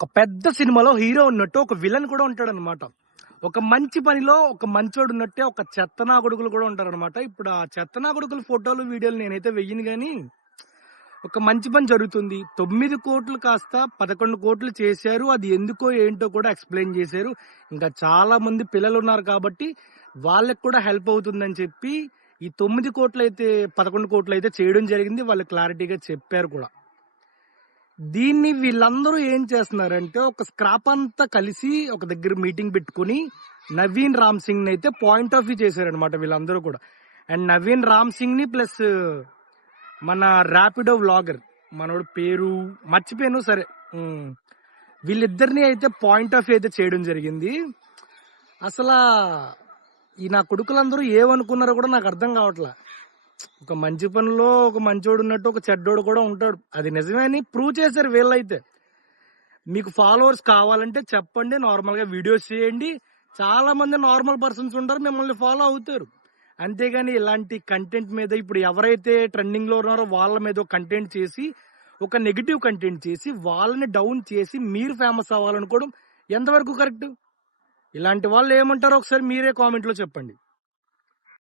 ఒక పెద్ద సినిమాలో హీరో ఉన్నట్టు ఒక విలన్ కూడా ఉంటాడనమాట. ఒక మంచి పనిలో ఒక మంచోడు ఉన్నట్టే ఒక చెత్తనాకొడుకులు కూడా ఉంటారనమాట. ఇప్పుడు ఆ చెత్తనాకొడుకుల ఫోటోలు, వీడియోలు నేనైతే వెయ్యను గానీ, ఒక మంచి పని జరుగుతుంది. 9,00,00,000 కాస్త 11,00,00,000 చేశారు. అది ఎందుకో ఏంటో కూడా ఎక్స్‌ప్లెయిన్ చేశారు. ఇంకా చాలా మంది పిల్లలున్నారు కాబట్టి, వాళ్ళకి కూడా హెల్ప్ అవుతుందని చెప్పి, ఈ 9,00,00,000 అయితే 11,00,00,000 అయితే చేయడం జరిగింది. వాళ్ళు క్లారిటీగా చెప్పారు కూడా. దీన్ని వీళ్ళందరూ ఏం చేస్తున్నారంటే ఒక స్క్రాప్ అంతా కలిసి ఒక దగ్గర మీటింగ్ పెట్టుకుని నవీన్ రామ్ సింగ్ ని అయితే పాయింట్ ఆఫ్ వ్యూ చేశారనమాట వీళ్ళందరూ కూడా. అండ్ నవీన్ రామ్ సింగ్ ని ప్లస్ మన ర్యాపిడో వ్లాగర్ మనోడు పేరు మర్చిపోయాను సరే. వీళ్ళిద్దరిని అయితే పాయింట్ ఆఫ్ వ్యూ అయితే చేయడం జరిగింది. అసలు ఈ నా కొడుకులందరూ ఏమనుకున్నారో కూడా నాకు అర్థం కావట్లా. ఒక మంచి పనిలో ఒక మంచోడు ఉన్నట్టు ఒక చెడ్డోడు కూడా ఉంటాడు. అది నిజమే అని ప్రూవ్ చేశారు వీళ్ళైతే. మీకు ఫాలోవర్స్ కావాలంటే చెప్పండి, నార్మల్ గా వీడియోస్ చేయండి. చాలా మంది నార్మల్ పర్సన్స్ ఉంటారు, మిమ్మల్ని ఫాలో అవుతారు. అంతేగాని ఇలాంటి కంటెంట్ మీద ఇప్పుడు ఎవరైతే ట్రెండింగ్ లో ఉన్నారో వాళ్ళ మీద కంటెంట్ చేసి ఒక నెగిటివ్ కంటెంట్ చేసి వాళ్ళని డౌన్ చేసి మీరు ఫేమస్ అవ్వాలనుకోవడం ఎంతవరకు కరెక్ట్? ఇలాంటి వాళ్ళు ఏమంటారో ఒకసారి మీరే కామెంట్ లో చెప్పండి.